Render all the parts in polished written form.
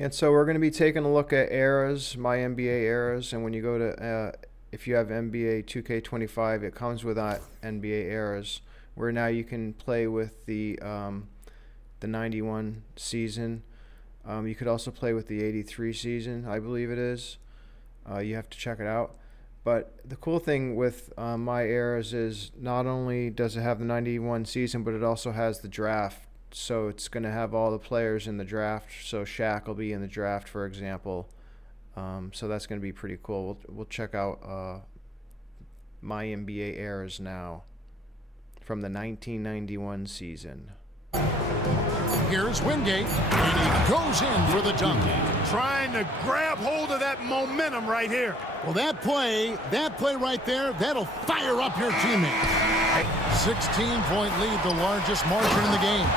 And so we're going to be taking a look at Eras, MyNBA Eras, and when you go to, if you have NBA 2K25, it comes with NBA Eras, where now you can play with the 91 season. You could also play with the 83 season, I believe it is. You have to check it out. But the cool thing with My Eras is not only does it have the 91 season, but it also has the draft. So it's going to have all the players in the draft. So Shaq will be in the draft, for example. So that's going to be pretty cool. We'll check out MyNBA Eras now from the 1991 season. Here's Wingate, and he goes in for the dunk. Trying to grab hold of that momentum right here. Well, that play right there, that'll fire up your teammates. 16-point lead, the largest margin in the game.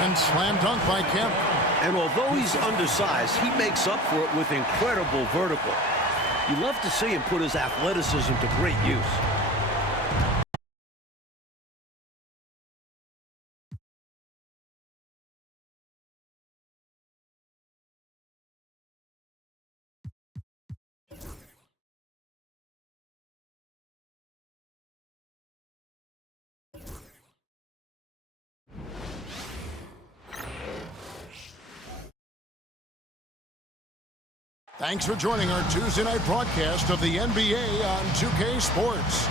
And slam dunk by Kemp. And although he's undersized, he makes up for it with incredible vertical. You love to see him put his athleticism to great use. Thanks for joining our Tuesday night broadcast of the NBA on 2K Sports.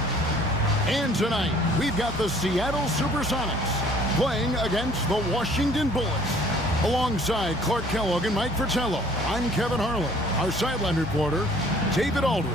And tonight, we've got the Seattle Supersonics playing against the Washington Bullets. Alongside Clark Kellogg and Mike Fratello, I'm Kevin Harlan. Our sideline reporter, David Aldridge.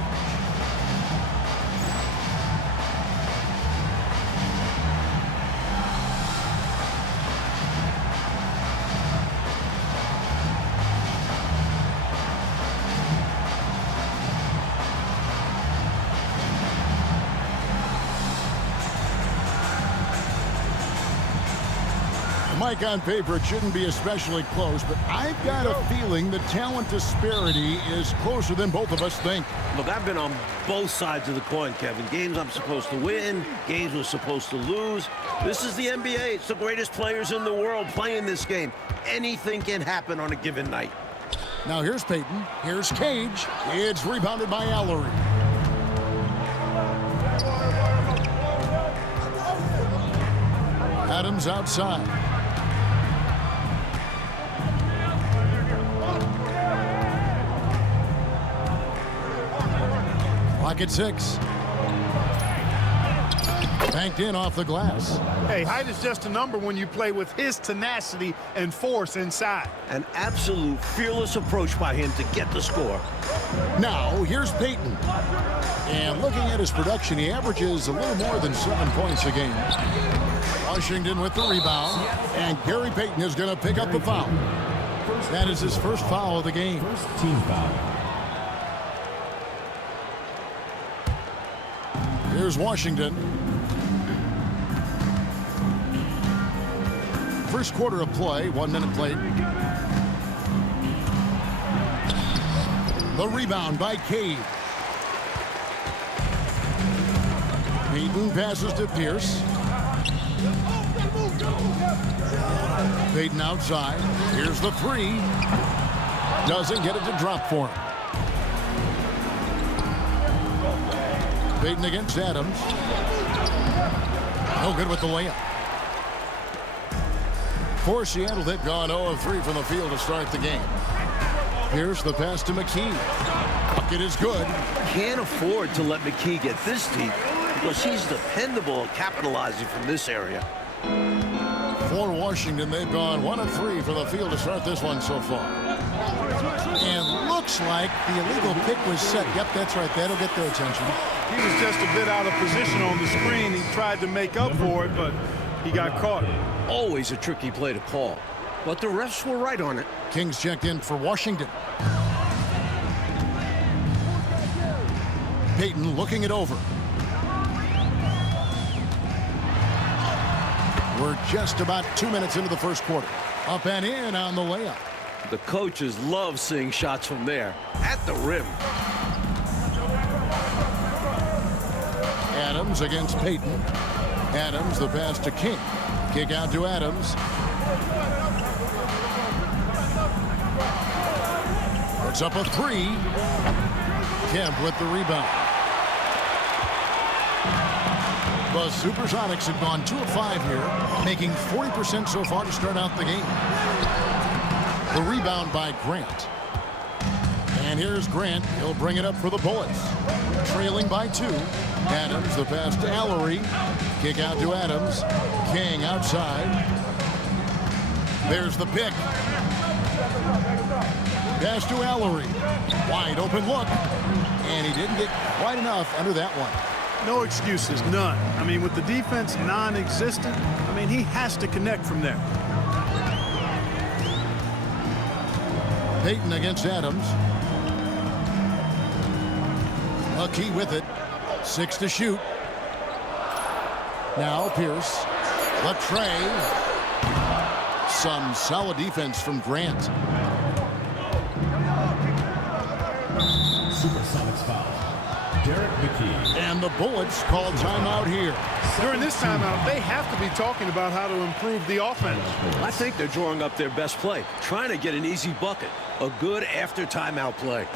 Mike, on paper, it shouldn't be especially close, but I've got a feeling the talent disparity is closer than both of us think. Look, I've been on both sides of the coin, Kevin. Games I'm supposed to win, games we're supposed to lose. This is the NBA. It's the greatest players in the world playing this game. Anything can happen on a given night. Now here's Payton. Here's Cage. It's rebounded by Allery. Adams outside. Clock at 6. Banked in off the glass. Hey, height is just a number when you play with his tenacity and force inside. An absolute fearless approach by him to get the score. Now, here's Payton. And looking at his production, he averages a little more than 7 points a game. Washington with the rebound. And Gary Payton is going to pick up the foul. That is his first foul of the game. First team foul. Here's Washington. First quarter of play, 1 minute played. The rebound by Cade. Payton passes to Pierce. Payton outside. Here's the three. Doesn't get it to drop for him. Payton against Adams. No good with the layup. For Seattle, they've gone 0 of 3 from the field to start the game. Here's the pass to McKee. Bucket is good. Can't afford to let McKee get this deep because he's dependable at capitalizing from this area. For Washington, they've gone 1 of 3 from the field to start this one so far. And looks like the illegal pick was set. Yep, that's right. That'll get their attention. He was just a bit out of position on the screen. He tried to make up for it, but he got caught. Always a tricky play to call, but the refs were right on it. Kings checked in for Washington. Payton looking it over. We're just about 2 minutes into the first quarter. Up and in on the layup. The coaches love seeing shots from there at the rim. Adams against Payton. Adams, the pass to King. Kick out to Adams. puts up a three. Kemp with the rebound. The Supersonics have gone 2 of 5 here, making 40% so far to start out the game. The rebound by Grant. And here's Grant. He'll bring it up for the Bullets. Trailing by 2. Adams, the pass to Allery. Kick out to Adams. King outside. There's the pick. Pass to Allery. Wide open look. And he didn't get quite enough under that one. No excuses, none. I mean, with the defense non-existent, I mean, he has to connect from there. Payton against Adams. McKee with it. 6 to shoot. Now Pierce. Latre. Some solid defense from Grant. Supersonics foul. Derek McKee. And the Bullets call timeout here. During this timeout, they have to be talking about how to improve the offense. I think they're drawing up their best play, trying to get an easy bucket. A good after timeout play.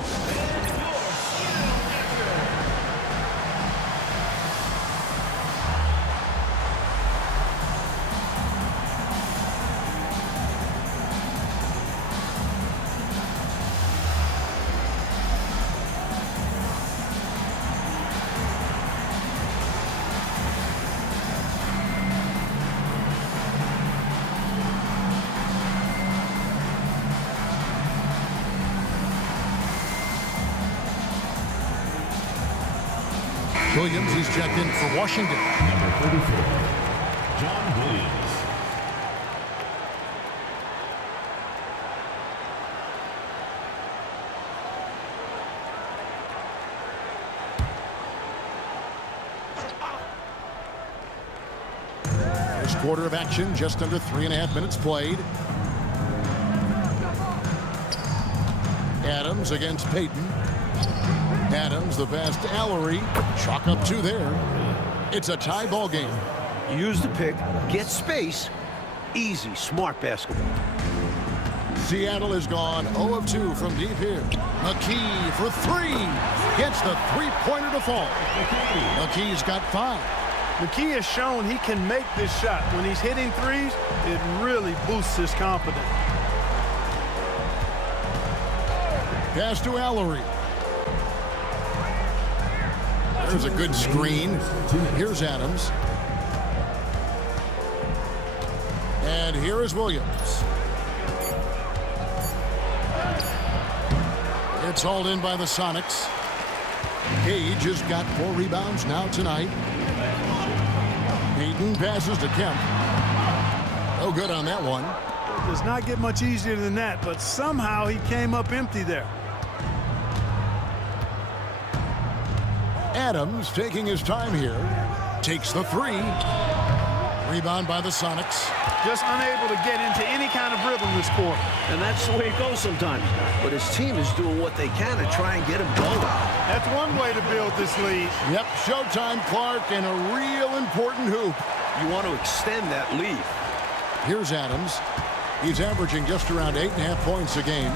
Williams, he's checked in for Washington. Number 34, John Williams. First quarter of action, just under 3.5 minutes played. Adams against Payton. Adams, the pass to Allery. Chalk up 2 there. It's a tie ball game. Use the pick, get space. Easy, smart basketball. Seattle has gone 0 of 2 from deep here. McKee for 3. Gets the three-pointer to fall. McKee's got 5. McKee has shown he can make this shot. When he's hitting threes, it really boosts his confidence. Pass to Allery. There's a good screen. Here's Adams. And here is Williams. It's hauled in by the Sonics. Cage has got 4 rebounds now tonight. Payton passes to Kemp. No good on that one. It does not get much easier than that, but somehow he came up empty there. Adams taking his time here. Takes the 3. Rebound by the Sonics. Just unable to get into any kind of rhythm this quarter. And that's the way it goes sometimes. But his team is doing what they can to try and get him going. That's one way to build this lead. Yep, showtime, Clark, and a real important hoop. You want to extend that lead. Here's Adams. He's averaging just around 8.5 points a game.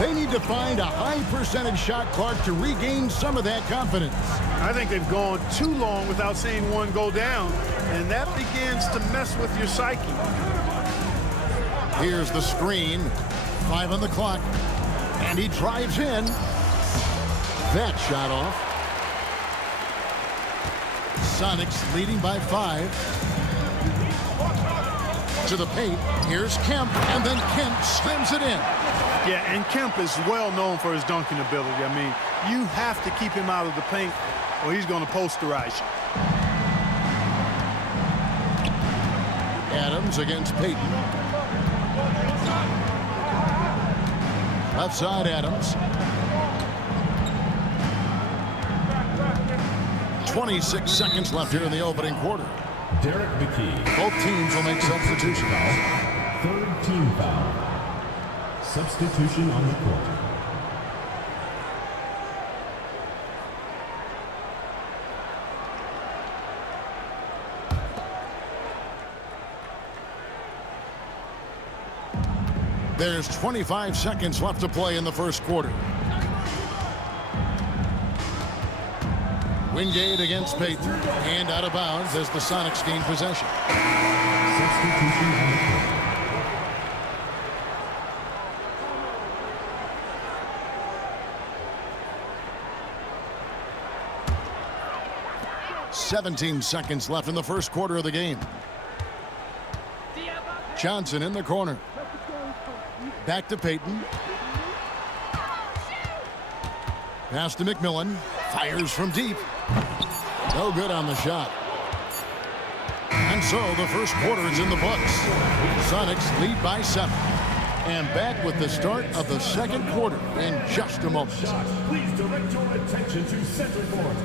They need to find a high percentage shot, Clark, to regain some of that confidence. I think they've gone too long without seeing one go down, and that begins to mess with your psyche. Here's the screen. 5 on the clock. And he drives in. That shot off. Sonics leading by 5. To the paint. Here's Kemp. And then Kemp slams it in. Yeah, and Kemp is well known for his dunking ability. I mean, you have to keep him out of the paint or he's going to posterize you. Adams against Payton. Left side, Adams. 26 seconds left here in the opening quarter. Derek McKee. Both teams will make substitutions. Third team foul. Substitution on the court. There's 25 seconds left to play in the first quarter. Wingate against Payton, and out of bounds as the Sonics gain possession. Substitution on the court. 17 seconds left in the first quarter of the game. Johnson in the corner. Back to Payton. Pass to McMillan. Fires from deep. No good on the shot. And so the first quarter is in the books. Sonics lead by 7. And back with the start of the second quarter in just a moment. Please direct your attention to center court.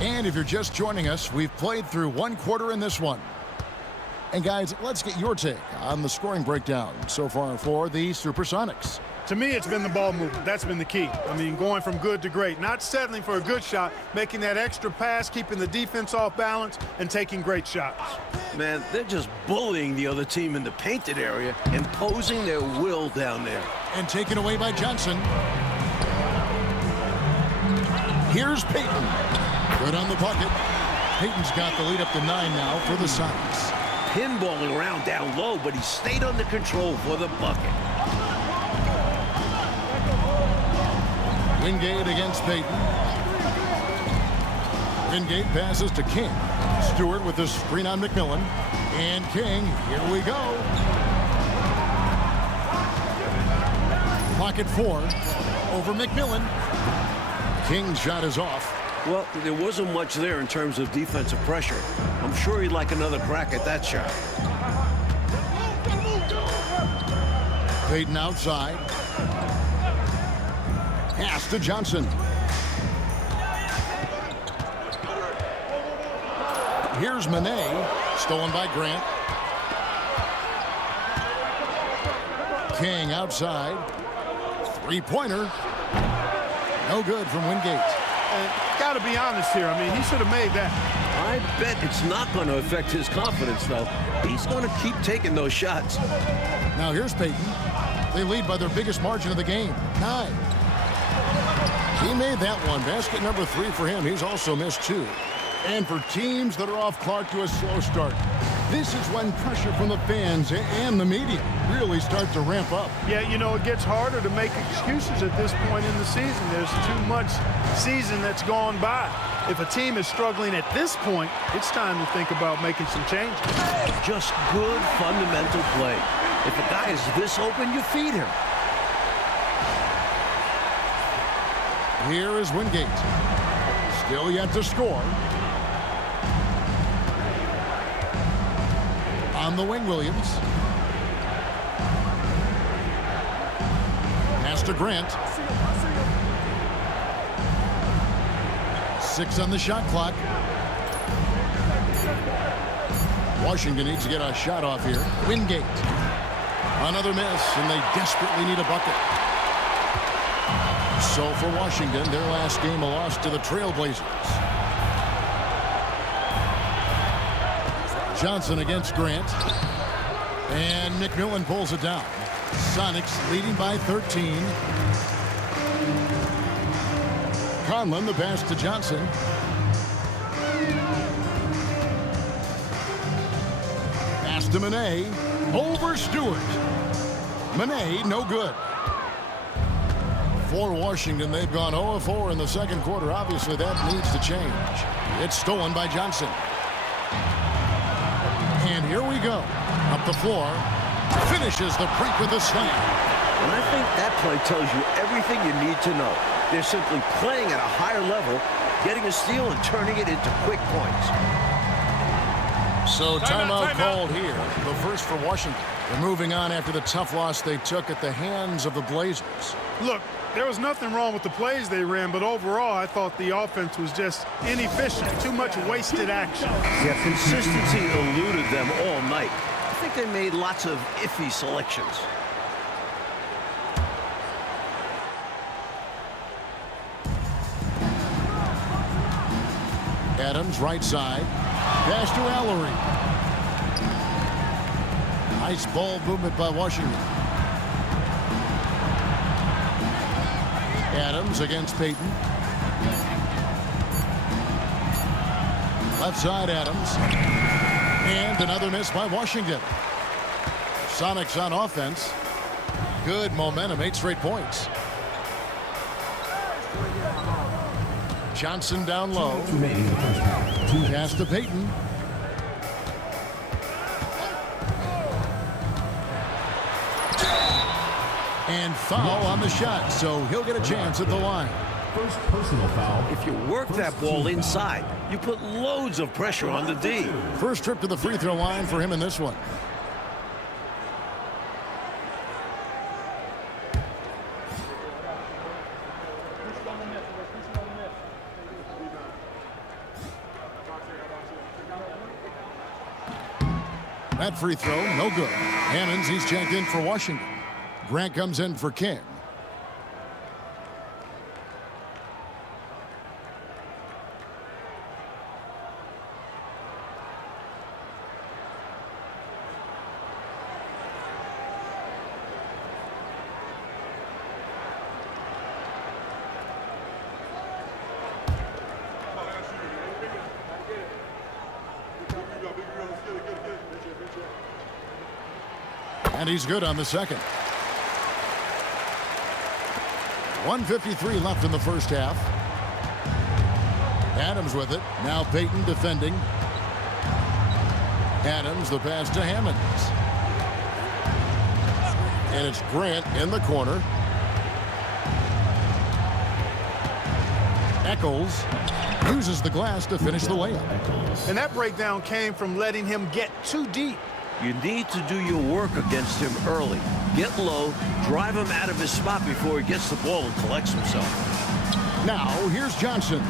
And if you're just joining us, we've played through one quarter in this one. And guys, let's get your take on the scoring breakdown so far for the Supersonics. To me, it's been the ball movement. That's been the key. I mean, going from good to great. Not settling for a good shot, making that extra pass, keeping the defense off balance, and taking great shots. Man, they're just bullying the other team in the painted area, imposing their will down there. And taken away by Johnson. Here's Payton. Good on the bucket. Payton's got the lead up to 9 now for the Sonics. Pinballing around down low, but he stayed under control for the bucket. Wingate against Payton. Wingate passes to King. Stewart with the screen on McMillan. And King, here we go. Pocket 4 over McMillan. King's shot is off. Well, there wasn't much there in terms of defensive pressure. I'm sure he'd like another crack at that shot. Payton outside. Pass to Johnson. Here's Manet. Stolen by Grant. King outside. Three-pointer. No good from Wingate. Got to be honest here. I mean, he should have made that. I bet it's not going to affect his confidence, though. He's going to keep taking those shots. Now here's Payton. They lead by their biggest margin of the game, 9. He made that one. Basket number 3 for him. He's also missed 2. And for teams that are off Clark to a slow start, this is when pressure from the fans and the media really start to ramp up. Yeah, you know, it gets harder to make excuses at this point in the season. There's too much season that's gone by. If a team is struggling at this point, it's time to think about making some changes. Just good fundamental play. If a guy is this open, you feed him. Here is Wingate. Still yet to score. On the wing, Williams. Pass to Grant. 6 on the shot clock. Washington needs to get a shot off here. Wingate. Another miss, and they desperately need a bucket. So for Washington, their last game a loss to the Trailblazers. Johnson against Grant. And McMillan pulls it down. Sonics leading by 13. Conlon, the pass to Johnson. Pass to Manet. Over Stewart. Manet, no good. For Washington, they've gone 0-4 in the second quarter. Obviously, that needs to change. It's stolen by Johnson. And here we go. Up the floor. Finishes the break with a slam. And I think that play tells you everything you need to know. They're simply playing at a higher level, getting a steal and turning it into quick points. So timeout called here. The first for Washington. They're moving on after the tough loss they took at the hands of the Blazers. Look, there was nothing wrong with the plays they ran, but overall, I thought the offense was just inefficient. Too much wasted action. Yeah, consistency eluded them all night. I think they made lots of iffy selections. Adams, right side. Pass to Allery. Nice ball movement by Washington. Adams against Payton. Left side, Adams. And another miss by Washington. Sonics on offense. Good momentum, 8 straight points. Johnson down low. Remaining in the first half. Pass to Payton. And foul on the shot, so he'll get a chance at the line. First personal foul. If you work that ball inside, you put loads of pressure on the D. First trip to the free throw line for him in this one. That free throw, no good. Hammonds, he's checked in for Washington. Grant comes in for King. And he's good on the second. 1:53 left in the first half. Adams with it. Now Payton defending. Adams, the pass to Hammonds. And it's Grant in the corner. Eccles uses the glass to finish the layup. And that breakdown came from letting him get too deep. You need to do your work against him early. Get low, drive him out of his spot before he gets the ball and collects himself. Now, here's Johnson.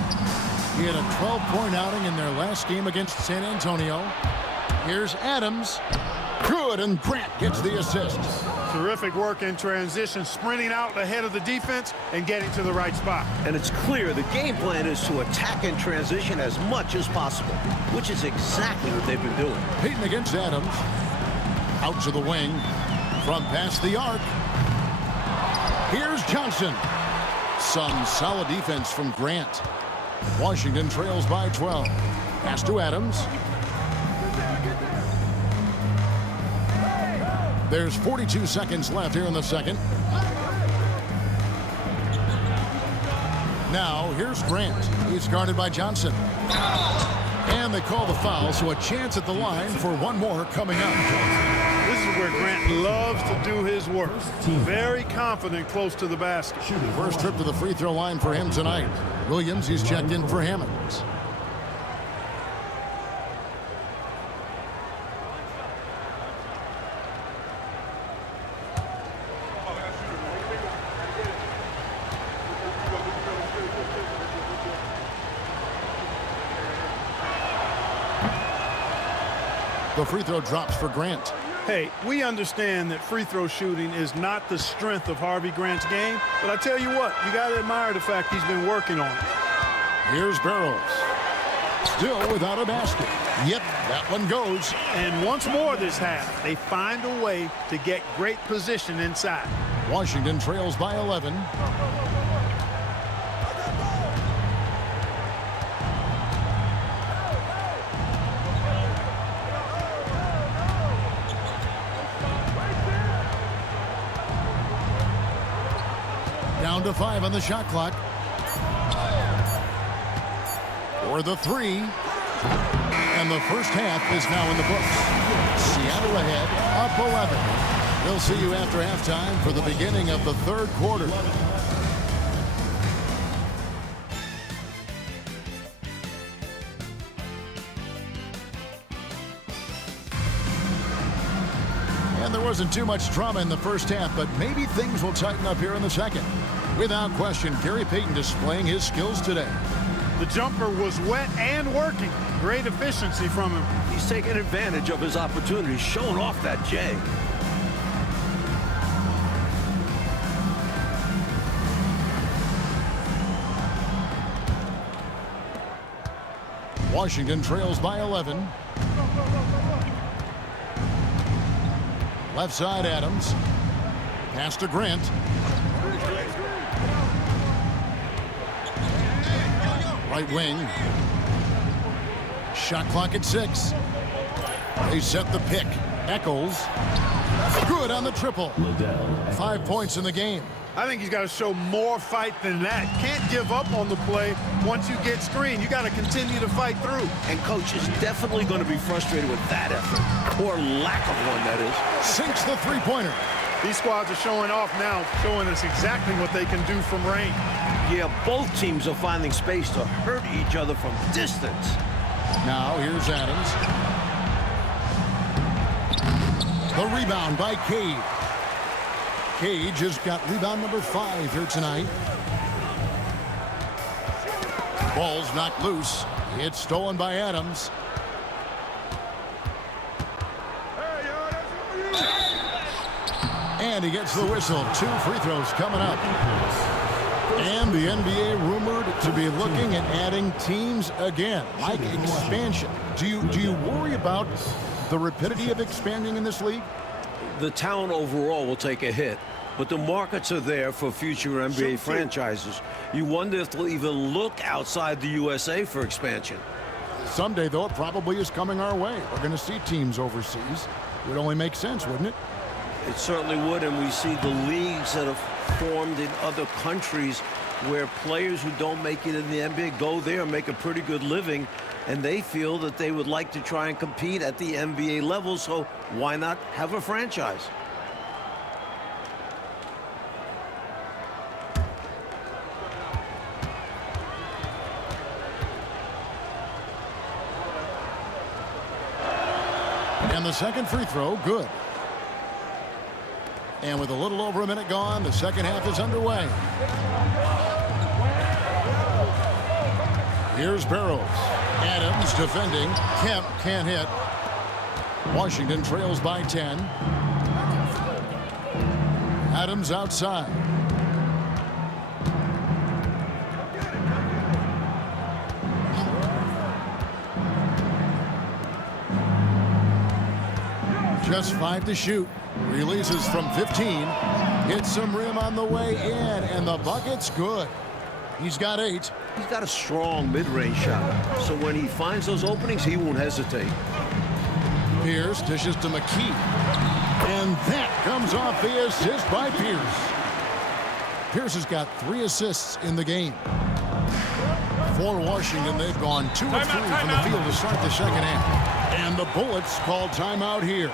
He had a 12-point outing in their last game against San Antonio. Here's Adams. Good, and Grant gets the assist. Terrific work in transition, sprinting out ahead of the defense and getting to the right spot. And it's clear the game plan is to attack in transition as much as possible, which is exactly what they've been doing. Payton against Adams. Out to the wing. From past the arc. Here's Johnson. Some solid defense from Grant. Washington trails by 12. Pass to Adams. There's 42 seconds left here in the second. Now, here's Grant. He's guarded by Johnson. And they call the foul, so a chance at the line for one more coming up. This is where Grant loves to do his work. Very confident close to the basket. First trip to the free throw line for him tonight. Williams, he's checked in for Hammonds. The free throw drops for Grant. Hey, we understand that free throw shooting is not the strength of Harvey Grant's game, but I tell you what, you got to admire the fact he's been working on it. Here's Barrows. Still without a basket. Yep, that one goes. And once more this half, they find a way to get great position inside. Washington trails by 11. Down to 5 on the shot clock. For the three. And the first half is now in the books. Seattle ahead, up 11. We'll see you after halftime for the beginning of the third quarter. And there wasn't too much drama in the first half, but maybe things will tighten up here in the second. Without question, Gary Payton displaying his skills today. The jumper was wet and working. Great efficiency from him. He's taking advantage of his opportunity, showing off that J. Washington trails by 11. Left side, Adams. Pass to Grant. Right wing. Shot clock at 6. They set the pick. Eccles. Good on the triple. 5 points in the game. I think he's got to show more fight than that. Can't give up on the play once you get screened. You got to continue to fight through. And coach is definitely going to be frustrated with that effort, or lack of one, that is. Sinks the three-pointer. These squads are showing off now, showing us exactly what they can do from range. Yeah, both teams are finding space to hurt each other from distance. Now here's Adams. The rebound by Cade. Cage has got rebound number 5 here tonight. Ball's knocked loose. It's stolen by Adams. And he gets the whistle. 2 free throws coming up. And the NBA rumored to be looking at adding teams again, like expansion. Do you worry about the rapidity of expanding in this league? The town overall will take a hit, but the markets are there for future NBA franchises. You wonder if they'll even look outside the USA for expansion. Someday, though, it probably is coming our way. We're going to see teams overseas. It would only make sense, wouldn't it? It certainly would, and we see the leagues that have formed in other countries where players who don't make it in the NBA go there and make a pretty good living, and they feel that they would like to try and compete at the NBA level, so why not have a franchise? And the second free throw, good. And with a little over a minute gone, the second half is underway. Here's Barrows. Adams defending. Kemp can't hit. Washington trails by 10. Adams outside. Just 5 to shoot. Releases from 15. Hits some rim on the way in, and the bucket's good. He's got 8. He's got a strong mid-range shot, so when he finds those openings, he won't hesitate. Pierce dishes to McKee. And that comes off the assist by Pierce. Pierce has got 3 assists in the game. For Washington, they've gone 2 of 3 from the field to start the second half. And the Bullets call timeout here.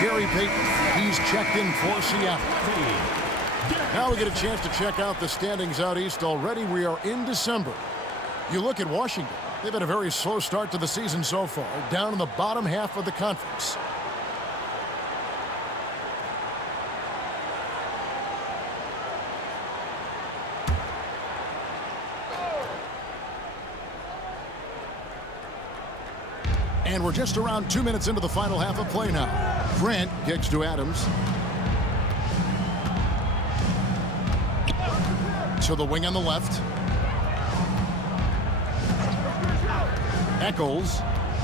Gary Payton, he's checked in for Seattle. Now we get a chance to check out the standings out east already. We are in December. You look at Washington. They've had a very slow start to the season so far, down in the bottom half of the conference. And we're just around 2 minutes into the final half of play now. Grant kicks to Adams. To the wing on the left. Eccles,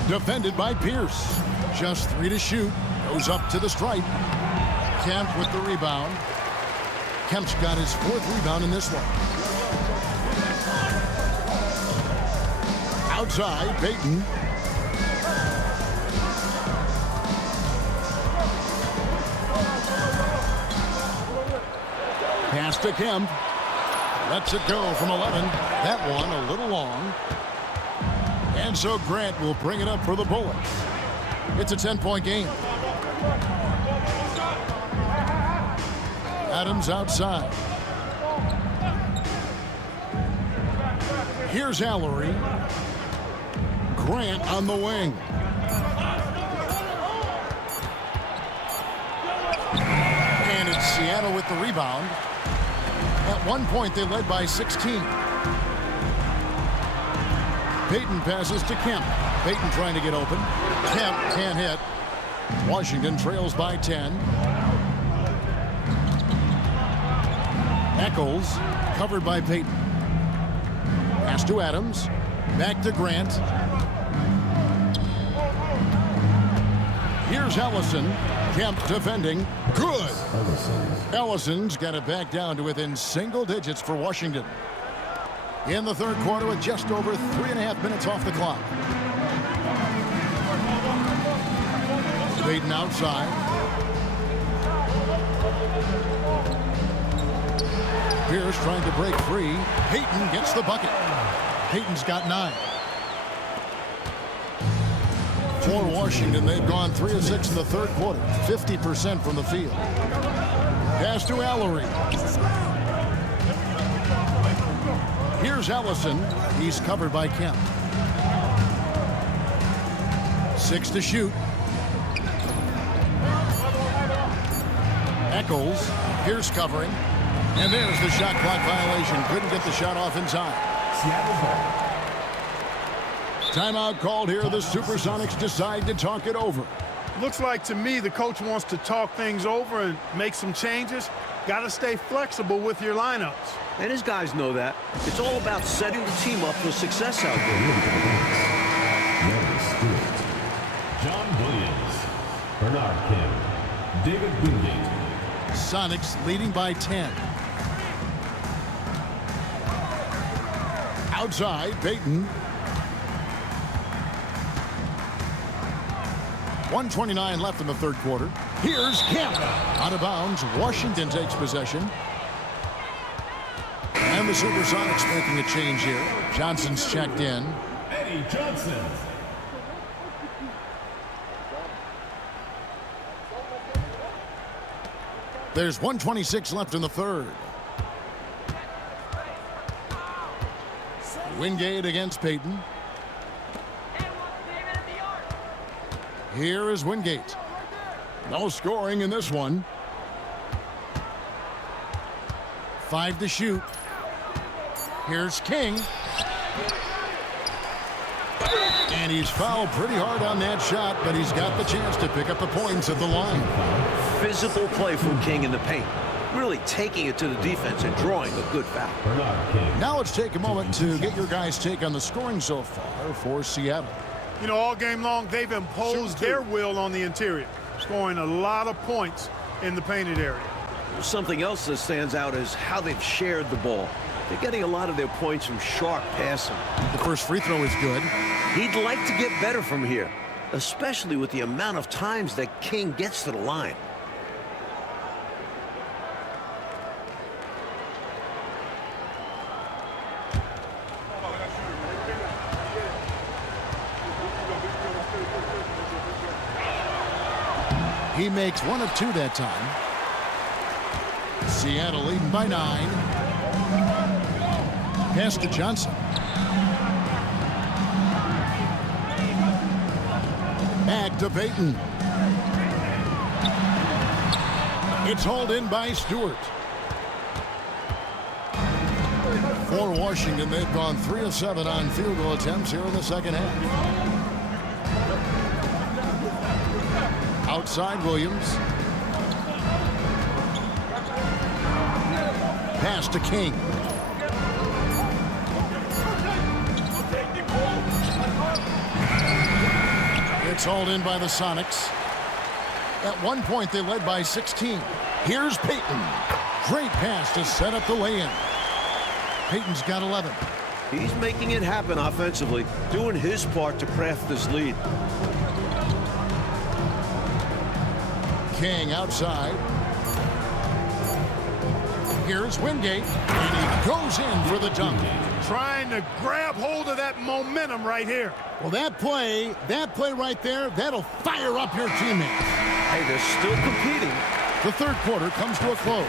defended by Pierce. Just 3 to shoot. Goes up to the stripe. Kemp with the rebound. Kemp's got his 4th rebound in this one. Outside, Payton. Pass to Kemp. Lets it go from 11. That one a little long. And so Grant will bring it up for the Bullets. It's a 10-point game. Adams outside. Here's Allery. Grant on the wing. Seattle with the rebound. At one point, they led by 16. Payton passes to Kemp. Payton trying to get open. Kemp can't hit. Washington trails by 10. Eccles covered by Payton. Pass to Adams. Back to Grant. Here's Ellison. Kemp defending. Good. Ellison's got it back down to within single digits for Washington. In the third quarter with just over 3.5 minutes off the clock. Payton outside. Pierce trying to break free. Payton gets the bucket. Payton's got 9. For Washington, they've gone 3 of 6 in the third quarter. 50% from the field. Pass to Allery. Here's Ellison. He's covered by Kemp. 6 to shoot. Eccles. Pierce covering. And there's the shot clock violation. Couldn't get the shot off in time. Timeout called here. The Supersonics decide to talk it over. Looks like to me the coach wants to talk things over and make some changes. Got to stay flexible with your lineups. And his guys know that. It's all about setting the team up for success out there. John Williams, Bernard Kim, David Wingate. Sonics leading by 10. Outside, Payton. 1:29 left in the third quarter. Here's Kemp. Out of bounds. Washington takes possession. And the Supersonics making a change here. Johnson's checked in. Eddie Johnson. There's 1:26 left in the third. Wingate against Payton. Here is Wingate. No scoring in this one. 5 to shoot. Here's King. And he's fouled pretty hard on that shot, but he's got the chance to pick up the points at the line. Physical play from King in the paint. Really taking it to the defense and drawing a good foul. Now let's take a moment to get your guys' take on the scoring so far for Seattle. You know, all game long, they've imposed their will on the interior, scoring a lot of points in the painted area. Something else that stands out is how they've shared the ball. They're getting a lot of their points from sharp passing. The first free throw is good. He'd like to get better from here, especially with the amount of times that King gets to the line. He makes 1 of 2 that time. Seattle leading by 9. Pass to Johnson. Back to Payton. It's hauled in by Stewart. For Washington, they've gone 3 of 7 on field goal attempts here in the second half. Outside Williams. Pass to King. It's hauled in by the Sonics. At one point, they led by 16. Here's Payton. Great pass to set up the lay-in. Payton's got 11. He's making it happen offensively, doing his part to craft this lead. King outside. Here's Wingate, and he goes in for the dunk. Trying to grab hold of that momentum right here. Well, that play right there, that'll fire up your teammates. Hey, they're still competing. The third quarter comes to a close.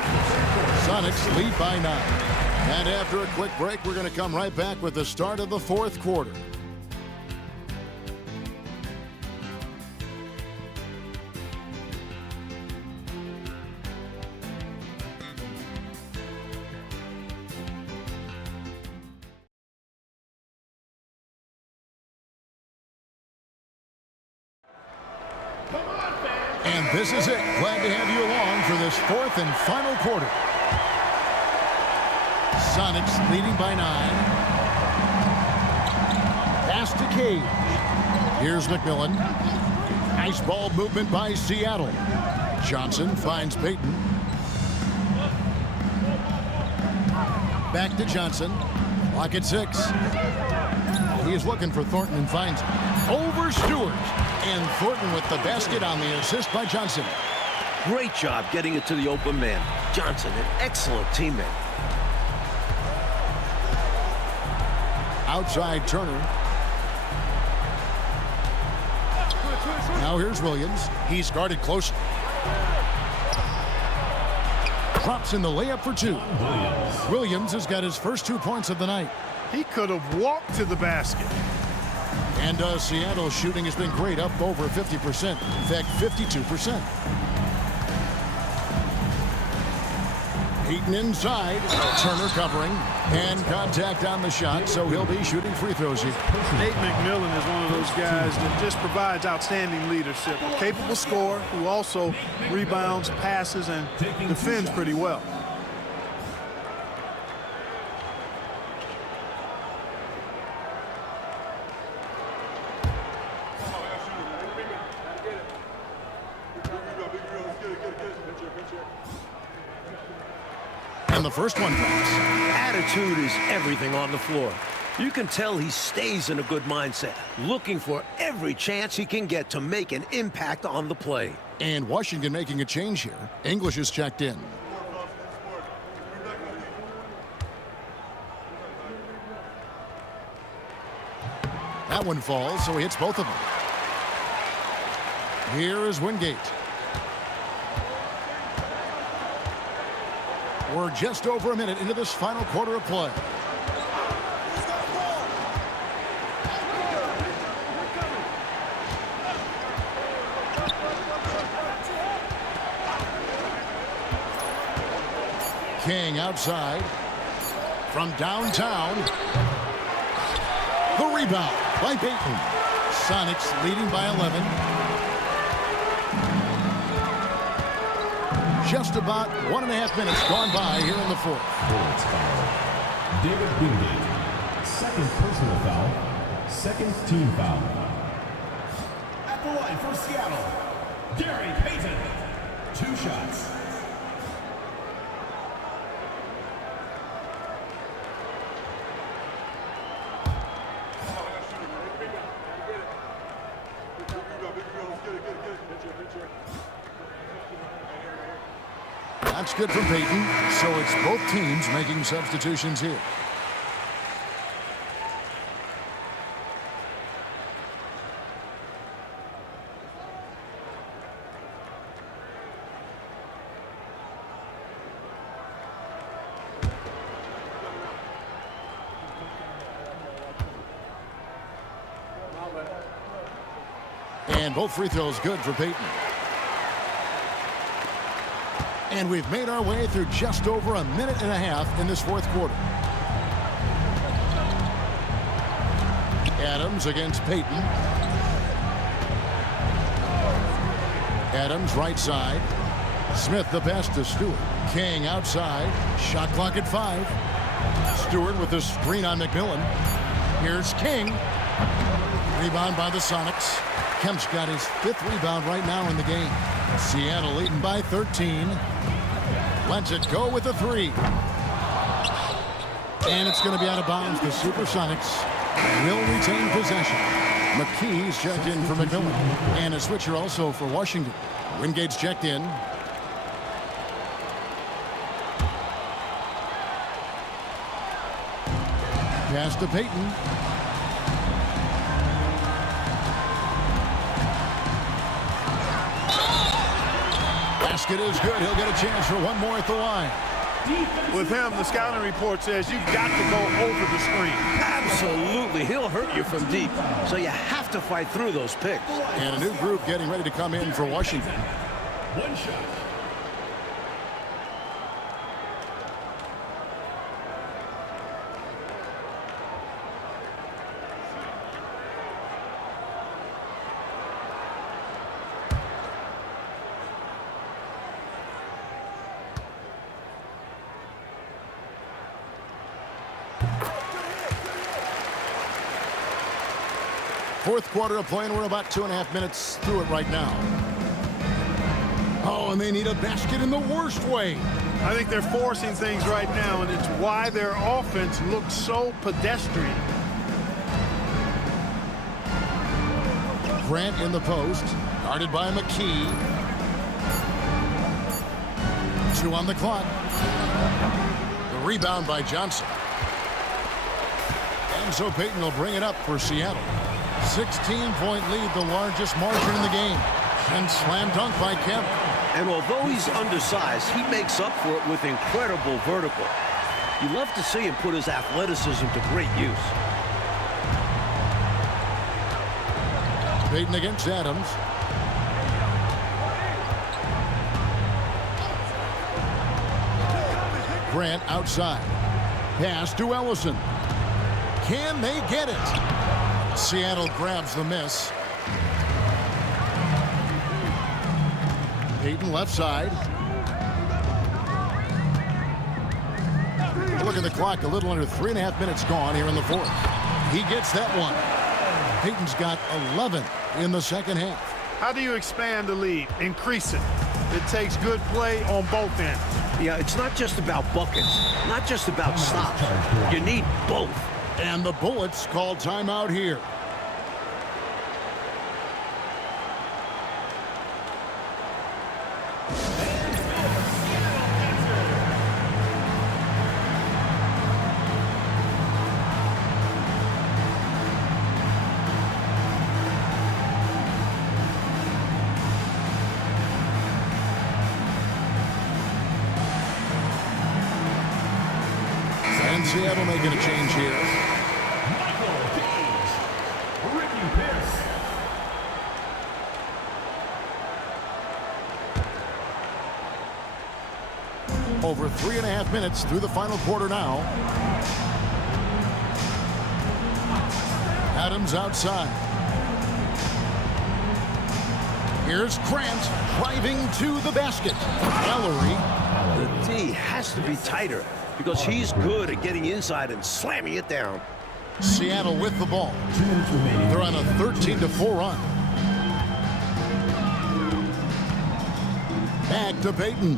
Sonics lead by 9. And after a quick break, we're going to come right back with the start of the fourth quarter. This is it. Glad to have you along for this fourth and final quarter. Sonics leading by 9. Pass to Cage. Here's McMillan. Nice ball movement by Seattle. Johnson finds Payton. Back to Johnson. Clock at 6. He is looking for Thornton and finds him. Over Stewart. And Thornton with the basket on the assist by Johnson. Great job getting it to the open man. Johnson, an excellent teammate. Outside Turner. Now here's Williams. He's guarded close. Drops in the layup for 2. Williams has got his first 2 points of the night. He could have walked to the basket. And Seattle's shooting has been great, up over 50%. In fact, 52%. Payton inside. Turner covering. And contact on the shot, so he'll be shooting free throws here. Nate McMillan is one of those guys that just provides outstanding leadership. A capable scorer who also rebounds, passes, and defends pretty well. And the first one drops. Attitude is everything on the floor. You can tell he stays in a good mindset, looking for every chance he can get to make an impact on the play. And Washington making a change here. English is checked in. That one falls, so he hits both of them. Here is Wingate. We're just over a minute into this final quarter of play. King outside. From downtown. The rebound by Payton. Sonics leading by 11. Just about 1.5 minutes gone by here in the fourth. Bullets foul. David Wingate. Second personal foul. Second team foul. At the line for Seattle, Gary Payton. 2 shots. That's good from Payton. So it's both teams making substitutions here. And both free throws good for Payton. And we've made our way through just over 1.5 minutes in this fourth quarter. Adams against Payton. Adams right side. Smith the pass to Stewart. King outside. Shot clock at 5. Stewart with the screen on McMillan. Here's King. Rebound by the Sonics. Kemp's got his 5th rebound right now in the game. Seattle leading by 13. Lets it go with a 3. And it's going to be out of bounds. The Supersonics will retain possession. McKee's checked in for McMillan. And a switcher also for Washington. Wingate's checked in. Pass to Payton. Basket is good. He'll get a chance for one more at the line. With him, the scouting report says you've got to go over the screen. Absolutely. He'll hurt you from deep. So you have to fight through those picks. And a new group getting ready to come in for Washington. 1 shot. Fourth quarter of play, and we're about 2.5 minutes through it right now. Oh, and they need a basket in the worst way. I think they're forcing things right now, and it's why their offense looks so pedestrian. Grant in the post, guarded by McKee. 2 on the clock. The rebound by Johnson. And so Payton will bring it up for Seattle. 16-point lead, the largest margin in the game. And slam dunk by Kemp. And although he's undersized, he makes up for it with incredible vertical. You love to see him put his athleticism to great use. Payton against Adams. Grant outside. Pass to Ellison. Can they get it? Seattle grabs the miss. Payton left side. Look at the clock, a little under 3.5 minutes gone here in the fourth. He gets that one. Payton's got 11 in the second half. How do you expand the lead? Increase it. It takes good play on both ends. Yeah, it's not just about buckets, not just about stops. You need both. And the Bullets call timeout here. And Seattle making a change here. Over 3.5 minutes through the final quarter now. Adams outside. Here's Grant driving to the basket. Ellery. The D has to be tighter because he's good at getting inside and slamming it down. Seattle with the ball. They're on a 13-4 run. Back to Payton.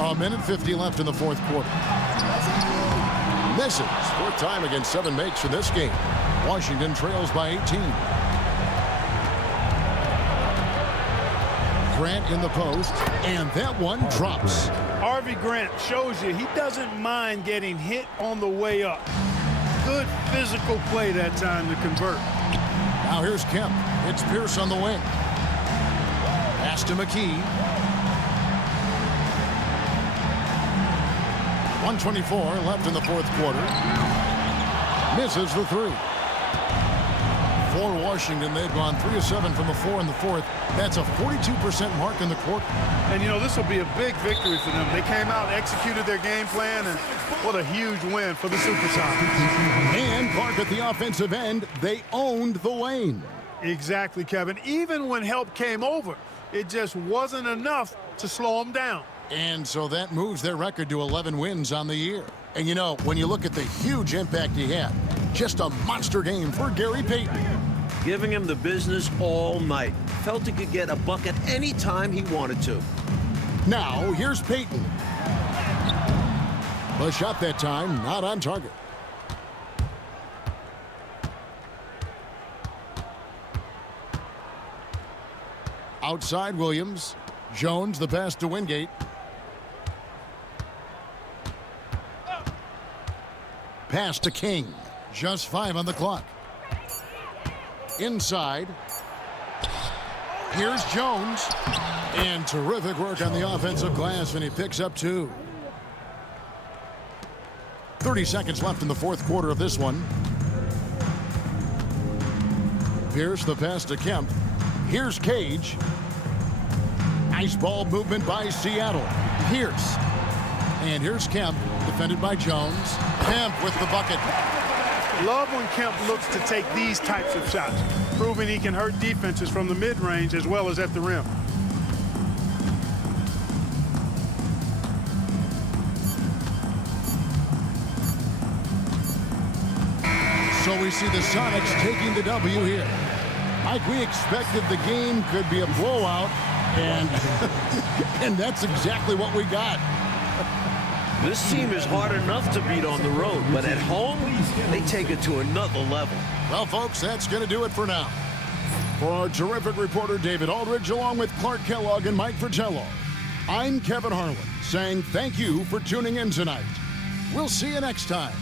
A minute 50 left in the fourth quarter. Misses. Fourth time against 7 makes in this game. Washington trails by 18. Grant in the post, and that one drops. Harvey Grant shows you he doesn't mind getting hit on the way up. Good physical play that time to convert. Now here's Kemp. It's Pierce on the wing. Pass to McKee. 1:24 left in the fourth quarter. Misses the 3. For Washington, they've gone 3 of 7 from the 4 in the fourth. That's a 42% mark in the quarter. And, you know, this will be a big victory for them. They came out, executed their game plan, and what a huge win for the Supersonics. And Clark at the offensive end, they owned the lane. Exactly, Kevin. Even when help came over, it just wasn't enough to slow them down. And so that moves their record to 11 wins on the year. And, you know, when you look at the huge impact he had, just a monster game for Gary Payton. Giving him the business all night. Felt he could get a bucket anytime he wanted to. Now, here's Payton. The shot that time, not on target. Outside Williams. Jones, the pass to Wingate. Pass to King. Just 5 on the clock. Inside. Here's Jones. And terrific work on the offensive glass, and he picks up 2. 30 seconds left in the fourth quarter of this one. Pierce, the pass to Kemp. Here's Cage. Nice ball movement by Seattle. Pierce. And here's Kemp, defended by Jones. Kemp with the bucket. Love when Kemp looks to take these types of shots, proving he can hurt defenses from the mid-range as well as at the rim. So we see the Sonics taking the W here. Mike, we expected the game could be a blowout, and, and that's exactly what we got. This team is hard enough to beat on the road, but at home, they take it to another level. Well, folks, that's going to do it for now. For our terrific reporter, David Aldridge, along with Clark Kellogg and Mike Fratello, I'm Kevin Harlan, saying thank you for tuning in tonight. We'll see you next time.